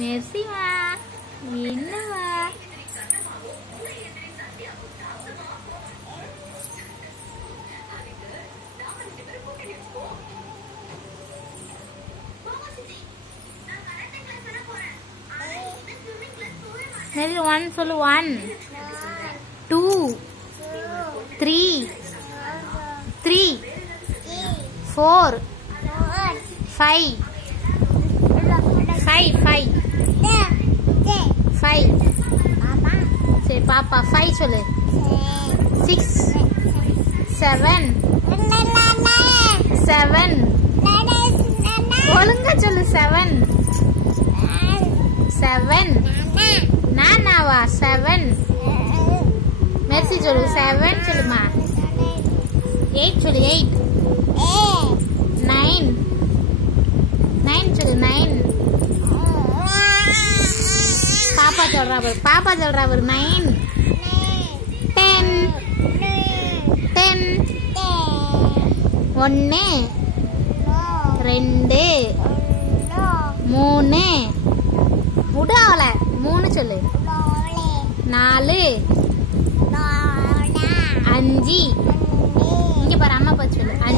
மெர்சிமா என்னவா மெரி 1 சொல்லு 1 2 3 4 5 சரி பாப்பா 5 சொல்லு 6 7 ஒழுங்கா சொல்லு 7 நானாவா 7 மெர்சி சொல்லு 7 சொல்லுமா 8 சொல்லு 8 9 சொல்லு 9 பாப்பா சொல்றா பாரு 9 10 1 2 3 உடாவல 3 சொல்லு 4 5 இங்க பாரு அம்மா பார்த்து சொல்லு 5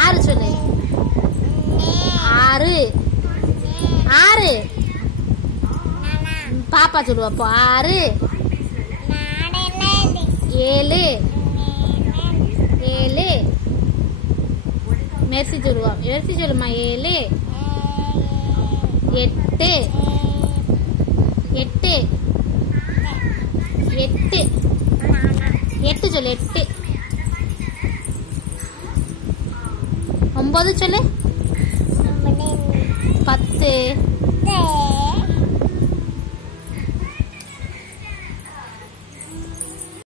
6 சொல்லு 6 பாப்பா சொல்லுவா அப்போ 6 7 மெர்சி சொல்லுவா மெர்சி சொல்லுமா 7 8 சொல்லு 8 9 சொல்லு